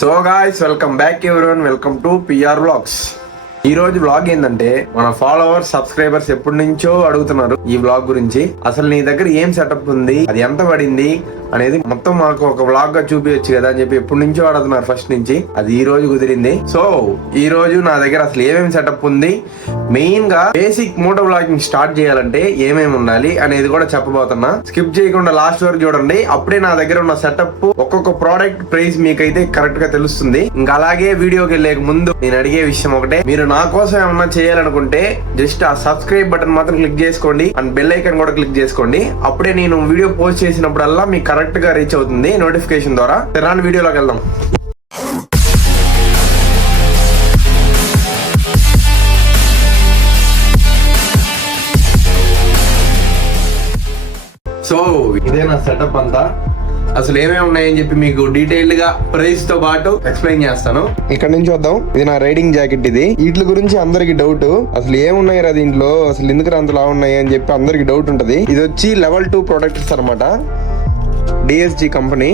So guys welcome back everyone, welcome to PR vlogs. ఈ రోజు vlog ఏంటంటే, మన ఫాలోవర్స్ సబ్స్క్రైబర్స్ ఎప్పటి నుంచో అడుగుతున్నారు ఈ వ్లాగ్ గురించి. అసలు నీ దగ్గర ఏం సెటప్ ఉంది, అది ఎంత పడింది అనేది మొత్తం మాకు ఒక వ్లాగ్ గా చూపించచ్చు కదా అని చెప్పి ఎప్పటి నుంచో అడుగుతున్నారు ఫస్ట్ నుంచి. అది ఈ రోజు కుదిరింది. సో ఈ రోజు నా దగ్గర అసలు ఏమేమి సెటప్ ఉంది, మెయిన్ గా బేసిక్ మోటో వ్లాగింగ్ స్టార్ట్ చేయాలంటే ఏమేమి ఉండాలి అనేది కూడా చెప్పబోతున్నా. స్కిప్ చేయకుండా లాస్ట్ వరకు చూడండి. అప్పుడే నా దగ్గర ఉన్న సెటప్, ఒక్కొక్క ప్రోడక్ట్ ప్రైస్ మీకైతే కరెక్ట్ గా తెలుస్తుంది. ఇంకా అలాగే వీడియోకి వెళ్ళే ముందు నేను అడిగే విషయం ఒకటే, మీరు నా కోసం ఏమన్నా చేయాలనుకుంటే జస్ట్ ఆ సబ్స్క్రైబ్ బటన్ మాత్రం క్లిక్ చేసుకోండి అండ్ బెల్ ఐకాన్ కూడా క్లిక్ చేసుకోండి. అప్పుడే నేను వీడియో పోస్ట్ చేసినప్పుడల్లా మీకు కరెక్ట్ గా రీచ్ అవుతుంది నోటిఫికేషన్ ద్వారా. రాని వీడియోలోకి వెళ్దాం. సో ఇదే నా సెటప్ అంతా. అసలు ఏమేమి ఉన్నాయని చెప్పి మీకు డీటెయిల్డ్ గా ప్రైస్ తో పాటు ఎక్స్ప్లెయిన్ చేస్తాను. ఇక్కడ నుంచి వద్దాం. ఇది నా రైడింగ్ జాకెట్. ఇది వీటి గురించి అందరికి డౌట్, అసలు ఏమున్నాయి రా దీంట్లో, అసలు ఎందుకు అంతలా ఉన్నాయి అని చెప్పి అందరికి డౌట్ ఉంటది. ఇది వచ్చి లెవెల్ 2 ప్రొడక్ట్స్ అనమాట. డిఎస్జి కంపెనీ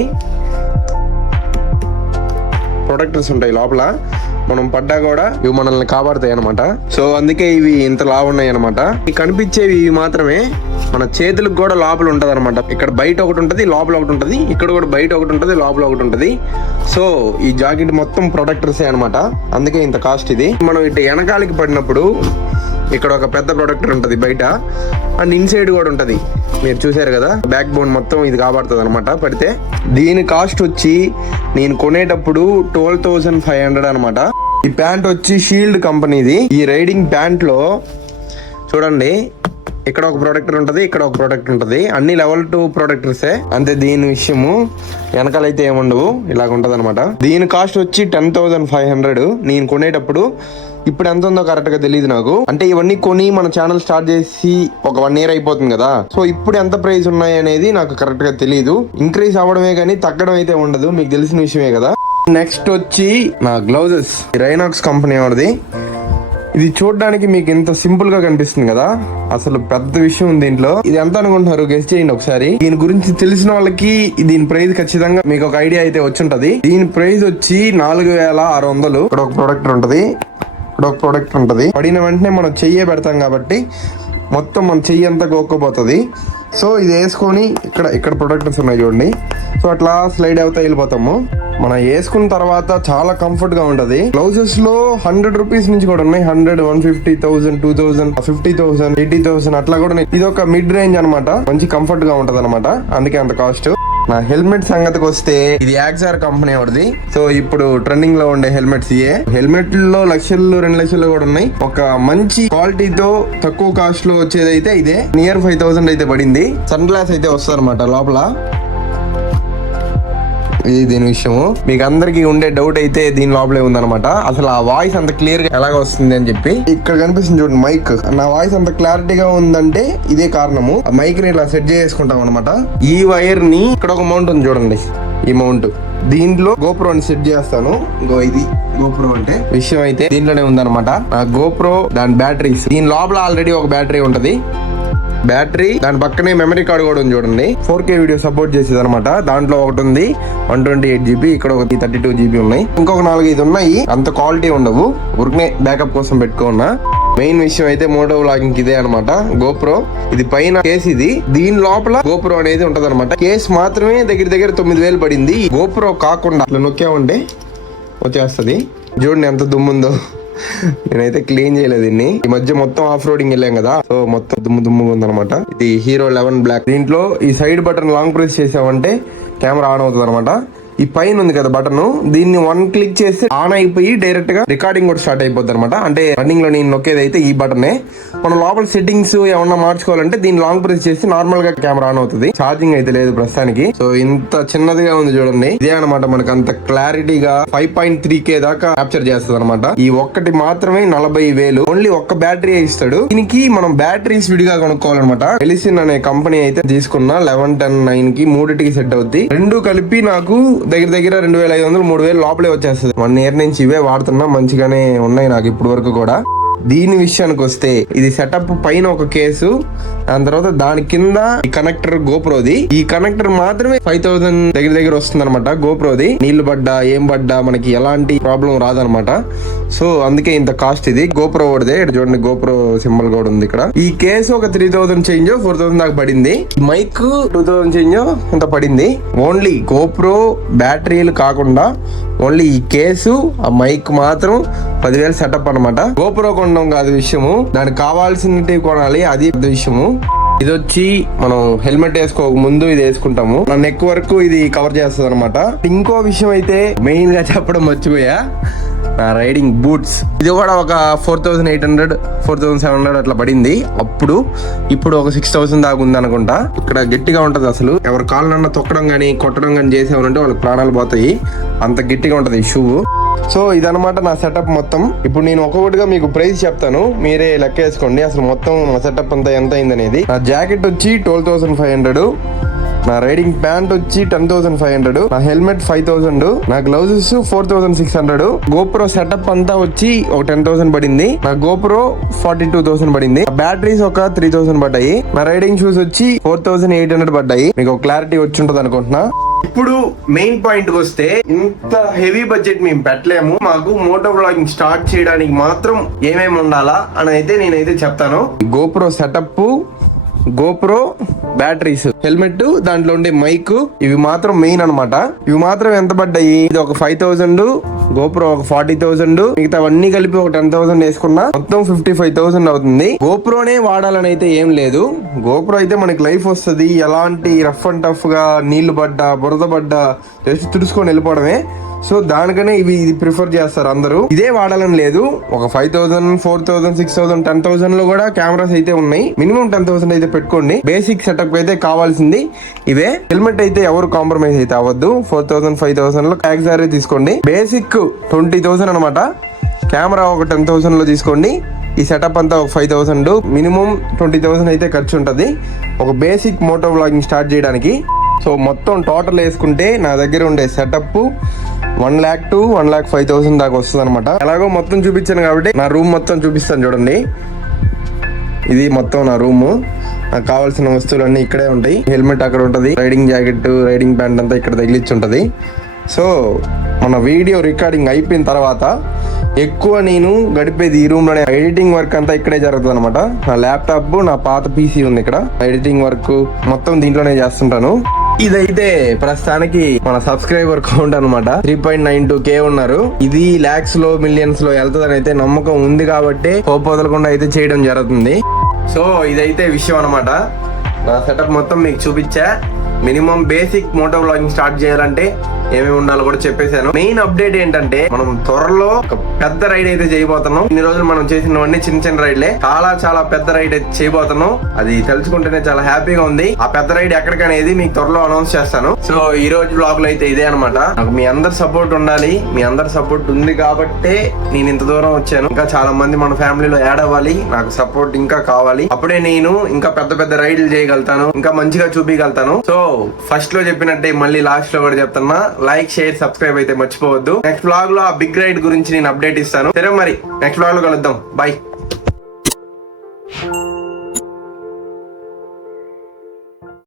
ప్రొడక్ట్స్ ఉంటాయి లోపల. మనం పడ్డా కూడా ఇవి మనల్ని కాపాడుతాయి అనమాట. సో అందుకే ఇవి ఇంత లావు ఉన్నాయి అనమాట. కనిపించేవి ఇవి మాత్రమే. మన చేతులకు కూడా లోపల ఉంటది అనమాట. ఇక్కడ బయట ఒకటి ఉంటది, లోపల ఒకటి ఉంటది. ఇక్కడ కూడా బయట ఒకటి ఉంటది, లోపల ఒకటి ఉంటది. సో ఈ జాకెట్ మొత్తం ప్రొడక్టర్సే అనమాట. అందుకే ఇంత కాస్ట్ ఇది. మనం ఇటు వెనకాలకి పడినప్పుడు ఇక్కడ ఒక పెద్ద ప్రొడక్టర్ ఉంటది బయట, అండ్ ఇన్సైడ్ కూడా ఉంటది. మీరు చూసారు కదా, బ్యాక్ బోన్ మొత్తం ఇది కాపాడుతుంది అనమాట పడితే. దీని కాస్ట్ వచ్చి నేను కొనేటప్పుడు 12,500 అనమాట. ఈ ప్యాంట్ వచ్చి షీల్డ్ కంపెనీది. ఈ రైడింగ్ ప్యాంట్ లో చూడండి, ఇక్కడ ఒక ప్రొడక్టర్ ఉంటది, ఇక్కడ ఒక ప్రొడక్టర్ ఉంటది. అన్ని లెవెల్ 2 ప్రొడక్టర్సే. అంతే. దీని విషయము వెనకాలైతే ఏముండవు, ఇలాగ ఉంటది అనమాట. దీని కాస్ట్ వచ్చి 10,500 నేను కొనేటప్పుడు. ఇప్పుడు ఎంత ఉందో కరెక్ట్ గా తెలియదు నాకు. అంటే ఇవన్నీ కొని మన ఛానల్ స్టార్ట్ చేసి ఒక 1 year అయిపోతుంది కదా. సో ఇప్పుడు ఎంత ప్రైస్ ఉన్నాయి అనేది నాకు కరెక్ట్ గా తెలియదు. ఇంక్రీజ్ అవ్వడమే కానీ తగ్గడం అయితే ఉండదు, మీకు తెలిసిన విషయమే కదా. నెక్స్ట్ వచ్చి నా గ్లౌజెస్. రైనాక్స్ కంపెనీ వాడిది. ఇది చూడడానికి మీకు ఇంత సింపుల్ గా కనిపిస్తుంది కదా, అసలు పెద్ద విషయం ఉంది దీంట్లో. ఇది ఎంత అనుకుంటున్నారు, గెస్ చేయండి ఒకసారి. దీని గురించి తెలిసిన వాళ్ళకి దీని ప్రైస్ ఖచ్చితంగా మీకు ఒక ఐడియా అయితే వచ్చుంటది. దీని ప్రైస్ వచ్చి 4,600. ఇక్కడ ఒక ప్రొడక్ట్ ఉంటది, ఇక్కడ ఒక ప్రొడక్ట్ ఉంటది. పడిన వెంటనే మనం చెయ్యే పెడతాం కాబట్టి మొత్తం మన చెయ్యి అంతా గోక్కపోతుంది. సో ఇది వేసుకొని ఇక్కడ ప్రొడక్ట్స్ ఉన్నాయి చూడండి. సో అట్లా స్లైడ్ అవుతా వెళ్ళిపోతాము. మనం వేసుకున్న తర్వాత చాలా కంఫర్ట్ గా ఉంటది. గ్లౌజెస్ లో 100 రూపీస్ నుంచి కూడా ఉన్నాయి. 100, 150,000, 2,000, 50,000, 80,000 అట్లా కూడా. ఇది ఒక మిడ్ రేంజ్ అనమాట. మంచి కంఫర్ట్ గా ఉంటది అనమాట, అందుకే అంత కాస్ట్. నా హెల్మెట్ సంగతికి వస్తే ఇది యాక్సార్ కంపెనీ వాడిది. సో ఇప్పుడు ట్రెండింగ్ లో ఉండే హెల్మెట్స్ ఇయే. హెల్మెట్ లో 1,00,000, 2,00,000 కూడా ఉన్నాయి. ఒక మంచి క్వాలిటీతో తక్కువ కాస్ట్ లో వచ్చేది అయితే ఇదే. నియర్ 5,000 అయితే పడింది. సన్ గ్లాస్ అయితే వస్తుంది అనమాట లోపల. ఇది దీని విషయము. మీకు అందరికి ఉండే డౌట్ అయితే దీని లోపలే ఉందన్నమాట. అసలు ఆ వాయిస్ అంత క్లియర్ గా ఎలాగ వస్తుంది అని చెప్పి. ఇక్కడ కనిపిస్తుంది చూడండి మైక్. నా వాయిస్ అంత క్లారిటీగా ఉందంటే ఇదే కారణము. మైక్ ని ఇలా సెట్ చేసుకుంటాం అనమాట. ఈ వైర్ ని ఇక్కడ ఒక మౌంట్ ఉంది చూడండి, ఈ మౌంట్. దీంట్లో గోప్రో ని సెట్ చేస్తాను. ఇది గోప్రో అంటే విషయం అయితే దీంట్లోనే ఉందన్నమాట. ఆ గోప్రో, దాని బ్యాటరీస్. దీని లోపల ఆల్రెడీ ఒక బ్యాటరీ ఉంటది. బ్యాటరీ, దాని పక్కనే మెమరీ కార్డు కూడా ఉంది చూడండి. 4K వీడియో సపోర్ట్ చేసేది అనమాట. దాంట్లో ఒకటి ఉంది 128 GB, ఇక్కడ ఒక 32 GB ఉన్నాయి. ఇంకొక 4-5 ఉన్నాయి. అంత క్వాలిటీ ఉండవు, ఊరికనే బ్యాకప్ కోసం పెట్టుకున్నా. మెయిన్ విషయం అయితే మోటో వ్లాగింగ్ ఇదే అనమాట. గోప్రో ఇది పైన కేస్. ఇది దీని లోపల గోప్రో అనేది ఉంటది అనమాట. కేస్ మాత్రమే దగ్గర 9,000 పడింది. గోప్రో కాకుండా ఇట్లా నొక్కామంటే వచ్చేస్తుంది. చూడండి ఎంత దుమ్ముందో. నేనైతే క్లీన్ చేయలేదు దీన్ని. ఈ మధ్య మొత్తం ఆఫ్ రోడింగ్ వెళ్ళాం కదా, సో మొత్తం దుమ్ము ఉందన్నమాట. ఇది హీరో 11 బ్లాక్. దీంట్లో ఈ సైడ్ బటన్ లాంగ్ ప్రెస్ చేసామంటే కెమెరా ఆన్ అవుతుంది అనమాట. ఈ పైన ఉంది కదా బటన్, దీన్ని 1 క్లిక్ చేస్తే ఆన్ అయిపోయి డైరెక్ట్ గా రికార్డింగ్ కూడా స్టార్ట్ అయిపోద్ది అనమాట. అంటే రన్నింగ్ లో నేను నొక్కేది అయితే ఈ బటనే. మనం లోపల సెట్టింగ్స్ ఏమన్నా మార్చుకోవాలంటే దీన్ని లాంగ్ ప్రెస్ చేసి నార్మల్ గా కెమెరా ఆన్ అవుతుంది. ఛార్జింగ్ అయితే లేదు ప్రస్తుతానికి. సో ఇంత చిన్నదిగా ఉంది చూడండి. ఇదే అనమాట మనకు అంత క్లారిటీగా 5.3K దాకా క్యాప్చర్ చేస్తుంది అనమాట. ఈ ఒక్కటి మాత్రమే 40,000. ఓన్లీ ఒక్క బ్యాటరీ ఇస్తాడు. దీనికి మనం బ్యాటరీస్ విడిగా కొనుక్కోవాలన్నమాట. ఎలిసిన్ అనే కంపెనీ అయితే తీసుకున్న 11, 10, 9 కి మూడిటికి సెట్ అవుద్ది. రెండు కలిపి నాకు దగ్గర 2,500, 3,000 లోపలే వచ్చేస్తుంది. 1 year నుంచి ఇవే వాడుతున్నా, మంచిగానే ఉన్నాయి నాకు ఇప్పుడు వరకు కూడా. దీని విషయానికి వస్తే ఇది సెటప్ పైన ఒక కేసు, దాని తర్వాత దాని కింద ఈ కనెక్టర్ గోప్రోది. ఈ కనెక్టర్ మాత్రమే 5000 దగ్గర వస్తుంది అనమాట. గోప్రోది నీళ్లు పడ్డా ఏం పడ్డా మనకి ఎలాంటి ప్రాబ్లం రాదనమాట. సో అందుకే ఇంత కాస్ట్. ఇది గోప్రో ఓడిదే, ఇక్కడ చూడండి గోప్రో సింబల్ కూడా ఉంది ఇక్కడ. ఈ కేసు ఒక 3000 చేంజ్ 4000 దాకా పడింది. మైక్ 2000 చేంజ్ ఇంత పడింది. ఓన్లీ గోప్రో బ్యాటరీలు కాకుండా ఓన్లీ ఈ కేసు ఆ మైక్ మాత్రం 10,000 సెటప్ అనమాట. గోప్రో కొనడం కాదు విషయము, దానికి కావాల్సినవి కొనాలి, అది పెద్ద విషయము. ఇది వచ్చి మనం హెల్మెట్ వేసుకోక ముందు ఇది వేసుకుంటాము. నా నెక్ వరకు ఇది కవర్ చేస్తుంది అనమాట. ఇంకో విషయం అయితే మెయిన్ గా చెప్పడం మర్చిపోయా, నా రైడింగ్ బూట్స్. ఇది కూడా ఒక 4800 4700 అట్లా పడింది అప్పుడు. ఇప్పుడు ఒక 6000 దాకా ఉంది అనుకుంటా. ఇక్కడ గట్టిగా ఉంటది అసలు. ఎవరు కాళ్ళనన్నా తొక్కడం గానీ కొట్టడం గానీ చేసేవారంటే వాళ్ళకి ప్రాణాలు పోతాయి, అంత గట్టిగా ఉంటది ఈ షూ. సో ఇదనమాట నా సెటప్ మొత్తం. ఇప్పుడు నేను ఒక్కొక్కటిగా మీకు ప్రైస్ చెప్తాను, మీరే లెక్క వేసుకోండి అసలు మొత్తం నా సెటప్ అంతా ఎంత అయింది అనేది. నా జాకెట్ వచ్చి 12,500, నా రైడింగ్ ప్యాంట్ వచ్చి 10,500, నా హెల్మెట్ 5,000, నా గ్లౌజెస్ 4,600, గోప్రో సెటప్ అంతా వచ్చి ఒక 10,000 పడింది, నా గోప్రో 42,000 పడింది, బ్యాటరీస్ ఒక 3,000 పడ్డాయి, నా రైడింగ్ షూస్ వచ్చి 4,800 పడ్డాయి. మీకు ఒక క్లారిటీ వచ్చి ఉంటుంది అనుకుంటున్నా. ఇప్పుడు మెయిన్ పాయింట్ కి వస్తే, ఇంత హెవీ బడ్జెట్ మేము పెట్టలేము, మాకు మోటో వ్లాగింగ్ స్టార్ట్ చేయడానికి మాత్రం ఏమేమి ఉండాలా అని అయితే నేనైతే చెప్తాను. GoPro setup, GoPro batteries, helmet, దాంట్లో ఉండే మైక్, ఇవి మాత్రం మెయిన్ అనమాట. ఇవి మాత్రం ఎంత పడ్డాయి, ఇది ఒక 5,000, గోప్రో ఒక 40,000, మిగతా అన్ని కలిపి ఒక 10,000 వేసుకున్నా మొత్తం 55,000 అవుతుంది. గోప్రోనే వాడాలని అయితే ఏం లేదు, గోప్రో అయితే మనకి లైఫ్ వస్తుంది. ఎలాంటి రఫ్ అండ్ టఫ్ గా నీళ్లు పడ్డా బురద పడ్డా జస్ట్ తుడుచుకొని వెళ్ళిపోవడమే. సో దానికనే ఇది ప్రిఫర్ చేస్తారు అందరూ. ఇదే వాడాలని లేదు. ఒక 5,000, 4,000, 6,000, 10,000 లో కూడా కెమెరాస్ అయితే ఉన్నాయి. మినిమం 10,000 అయితే పెట్టుకోండి. బేసిక్ సెటప్ అయితే కావాల్సింది ఇవే. హెల్మెట్ అయితే ఎవరు కాంప్రమైజ్ అయితే అవ్వద్దు. 4,000, 5,000 లో యాక్సరీ తీసుకోండి. బేసిక్ 20,000 అనమాట. కెమెరా ఒక 10,000 లో తీసుకోండి. ఈ సెటప్ అంతా ఒక 5,000, మినిమం 20,000 అయితే ఖర్చు ఉంటుంది ఒక బేసిక్ మోటో వ్లాగింగ్ స్టార్ట్ చేయడానికి. సో మొత్తం టోటల్ వేసుకుంటే నా దగ్గర ఉండే సెటప్ 1 lakh to 1,05,000 దాకా వస్తుంది అనమాట. ఎలాగో మొత్తం చూపించాను కాబట్టి నా రూమ్ మొత్తం చూపిస్తాను చూడండి. ఇది మొత్తం నా రూము. నాకు కావాల్సిన వస్తువులన్నీ ఇక్కడే ఉంటాయి. హెల్మెట్ అక్కడ ఉంటుంది, రైడింగ్ జాకెట్, రైడింగ్ ప్యాంట్ అంతా ఇక్కడ తగిలిచ్చి ఉంటుంది. సో మన వీడియో రికార్డింగ్ అయిపోయిన తర్వాత ఎక్కువ నేను గడిపేది ఈ రూమ్ లోనే. ఎడిటింగ్ వర్క్ అంతా ఇక్కడే జరుగుతుంది అనమాట. నా ల్యాప్టాప్, నా పాత పీసీ ఉంది ఇక్కడ. ఎడిటింగ్ వర్క్ మొత్తం దీంట్లోనే చేస్తుంటాను. ఇదైతే ప్రస్తుతానికి మన సబ్స్క్రైబర్ కౌంట్ అనమాట. 3.92K ఉన్నారు. ఇది లాక్స్ లో మిలియన్స్ లో వెళ్తుందని అయితే నమ్మకం ఉంది కాబట్టి హోప్ వదలకుండా అయితే చేయడం జరుగుతుంది. సో ఇదైతే విషయం అనమాట. నా సెటప్ మొత్తం మీకు చూపించా. Minimum basic moto vlogging start చేయాలంటే ఏమేమి ఉండాలో కూడా చెప్పేశాను. మెయిన్ అప్డేట్ ఏంటంటే, మనం త్వరలో ఒక పెద్ద రైడ్ అయితే చేయబోతున్నాం. ఇన్ని రోజులు మనం చేసినవన్నీ చిన్న చిన్న రైడ్లే. చాలా పెద్ద రైడ్ అయితే చేయబోతున్నాం. అది తెలుసుకుంటేనే చాలా హ్యాపీగా ఉంది. ఆ పెద్ద రైడ్ ఎక్కడికనేది మీకు త్వరలో అనౌన్స్ చేస్తాను. సో ఈ రోజు బ్లాగ్ లో అయితే ఇదే అనమాట. నాకు మీ అందరి సపోర్ట్ ఉండాలి. మీ అందరి సపోర్ట్ ఉంది కాబట్టే నేను ఇంత దూరం వచ్చాను. ఇంకా చాలా మంది మన ఫ్యామిలీలో యాడ్ అవ్వాలి. నాకు సపోర్ట్ ఇంకా కావాలి. అప్పుడే నేను ఇంకా పెద్ద రైడ్లు చేయగలుగుతాను, ఇంకా మంచిగా చూపించగలుగుతాను. సో ఫస్ట్ లో చెప్పినట్టే మళ్ళీ లాస్ట్ లో కూడా చెప్తున్నా, లైక్, షేర్, సబ్స్క్రైబ్ అయితే మర్చిపోవద్దు. నెక్స్ట్ బ్లాగ్ లో ఆ బిగ్ రైడ్ గురించి నేను అప్డేట్ ఇస్తాను. సరే మరి నెక్స్ట్ బ్లాగ్ లో కలుద్దాం. బై.